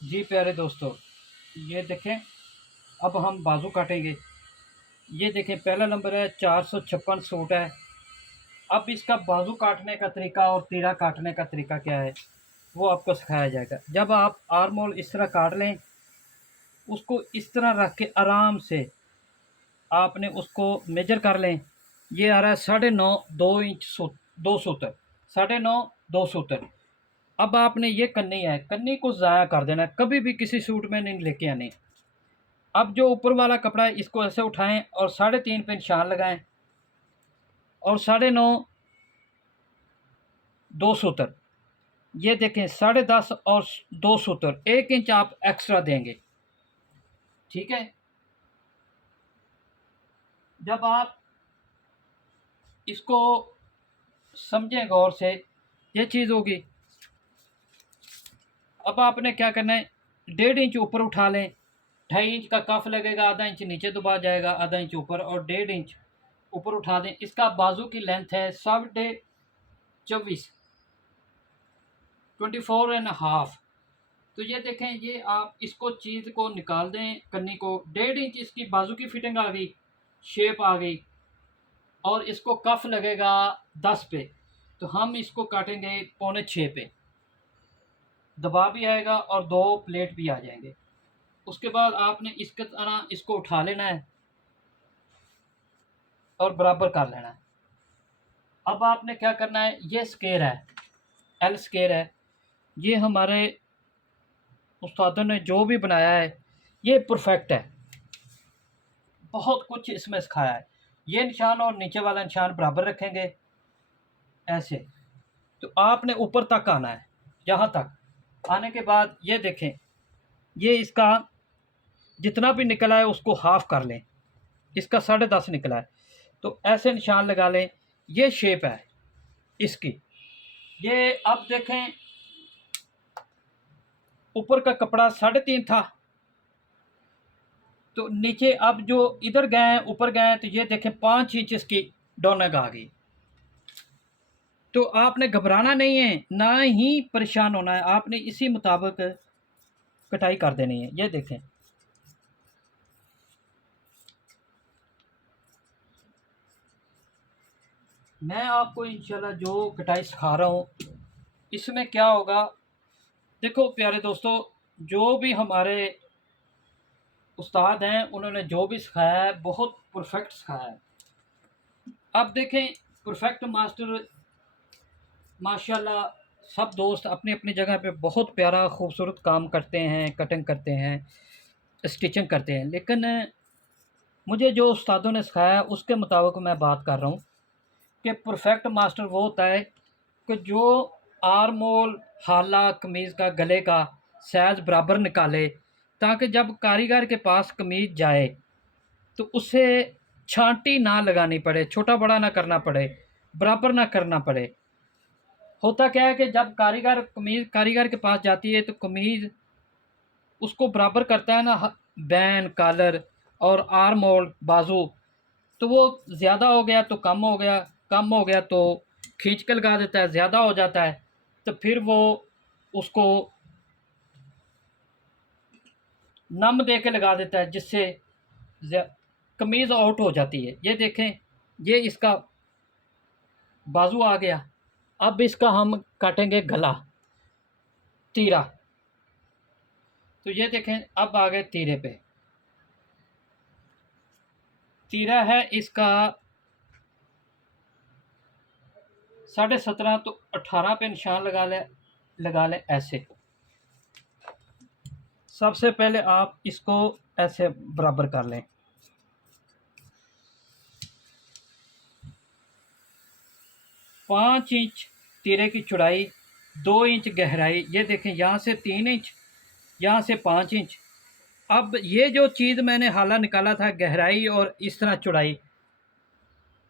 जी प्यारे दोस्तों, ये देखें। अब हम बाजू काटेंगे। ये देखें, पहला नंबर है 456 सूट है। अब इसका बाजू काटने का तरीका और तीरा काटने का तरीका क्या है, वो आपको सिखाया जाएगा। जब आप आर्म होल इस तरह काट लें, उसको इस तरह रख के आराम से आपने उसको मेजर कर लें। ये आ रहा है 9.5 2 इंच 2 सूत्र, 9.5 2 सूत्र। अब आपने ये कन्नी है, कन्नी को ज़ाया कर देना है, कभी भी किसी सूट में नहीं लेके आने। अब जो ऊपर वाला कपड़ा है, इसको ऐसे उठाएं और 3.5 पे निशान लगाएं और 9.5 2 सूत्र। ये देखें, 10.5 और 2 सूत्र, 1 इंच आप एक्स्ट्रा देंगे। ठीक है। जब आप इसको समझें गौर से, ये चीज़ होगी। अब आपने क्या करना है, 1.5 इंच ऊपर उठा लें। 2.5 इंच का कफ लगेगा, आधा इंच नीचे दबा जाएगा, आधा इंच ऊपर, और 1.5 इंच ऊपर उठा दें। इसका बाजू की लेंथ है 24.25, 24.5। तो ये देखें, ये आप इसको चीज़ को निकाल दें, कन्नी को। 1.5 इंच इसकी बाजू की फिटिंग आ गई, शेप आ गई, और इसको कफ लगेगा 10 पे। तो हम इसको काटेंगे 5.25 पे, दबा भी आएगा और 2 प्लेट भी आ जाएंगे। उसके बाद आपने इसके तरह इसको उठा लेना है और बराबर कर लेना है। अब आपने क्या करना है, ये स्केयर है, एल स्केयर है। ये हमारे उस्तादों ने जो भी बनाया है, ये परफेक्ट है। बहुत कुछ इसमें सिखाया है। ये निशान और नीचे वाला निशान बराबर रखेंगे ऐसे। तो आपने ऊपर तक आना है। यहाँ तक आने के बाद ये देखें, ये इसका जितना भी निकला है उसको हाफ कर लें। इसका 10.5 निकला है, तो ऐसे निशान लगा लें। ये शेप है इसकी। ये अब देखें, ऊपर का कपड़ा 3.5 था, तो नीचे अब जो इधर गए हैं, ऊपर गए हैं, तो ये देखें 5 इंच इसकी डोनक आ गई। तो आपने घबराना नहीं है, ना ही परेशान होना है, आपने इसी मुताबिक कटाई कर देनी है। ये देखें, मैं आपको इंशाल्लाह जो कटाई सिखा रहा हूँ, इसमें क्या होगा। देखो प्यारे दोस्तों, जो भी हमारे उस्ताद हैं, उन्होंने जो भी सिखाया है बहुत परफेक्ट सिखाया है। अब देखें, परफेक्ट मास्टर माशाल्लाह, सब दोस्त अपनी अपनी जगह पे बहुत प्यारा खूबसूरत काम करते हैं, कटिंग करते हैं, स्टिचिंग करते हैं। लेकिन मुझे जो उस्तादों ने सिखाया उसके मुताबिक मैं बात कर रहा हूँ कि परफेक्ट मास्टर वो होता है कि जो आर्म होल, हाला कमीज़ का गले का साइज़ बराबर निकाले, ताकि जब कारीगर के पास कमीज़ जाए तो उसे छांटी ना लगानी पड़े, छोटा बड़ा ना करना पड़े, बराबर ना करना पड़े। होता क्या है कि जब कारीगर के पास जाती है, तो कमीज़ उसको बराबर करता है ना, बैन कॉलर और आर्म होल, बाजू। तो वो ज़्यादा हो गया तो कम हो गया, कम हो गया तो खींच के लगा देता है, ज़्यादा हो जाता है तो फिर वो उसको नम दे के लगा देता है, जिससे कमीज़ आउट हो जाती है। ये देखें, ये इसका बाजू आ गया। अब इसका हम काटेंगे गला, तीरा। तो ये देखें, अब आ गए तीरे पे। तीरा है इसका 17.5, तो 18 पे निशान लगा ले ऐसे। सबसे पहले आप इसको ऐसे बराबर कर लें। 5 इंच तीरे की चौड़ाई, 2 इंच गहराई। ये देखें, यहाँ से 3 इंच, यहाँ से 5 इंच। अब ये जो चीज़ मैंने हाला निकाला था, गहराई और इस तरह चौड़ाई,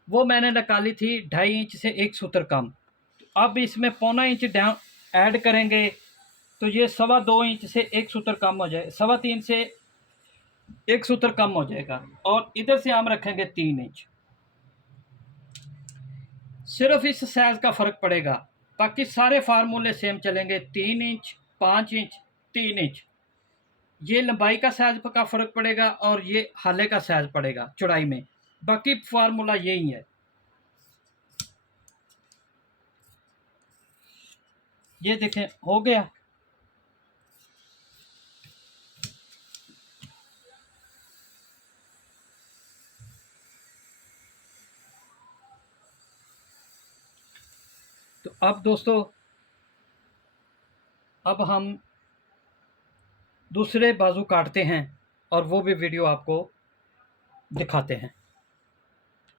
वो मैंने निकाली थी 2.5 इंच से 1 सूत्र कम। अब इसमें 0.25 इंच डाउन ऐड करेंगे, तो ये 2.25 इंच से 1 सूत्र कम हो जाए, 3.25 से 1 सूत्र कम हो जाएगा। और इधर से हम रखेंगे 3 इंच। सिर्फ इस साइज़ का फ़र्क पड़ेगा, बाकी सारे फार्मूले सेम चलेंगे। 3 इंच, 5 इंच, 3 इंच। ये लंबाई का साइज का फ़र्क पड़ेगा और ये हाले का साइज पड़ेगा चौड़ाई में, बाकी फार्मूला यही है। ये देखें हो गया। तो अब दोस्तों, अब हम दूसरे बाजू काटते हैं और वो भी वीडियो आपको दिखाते हैं।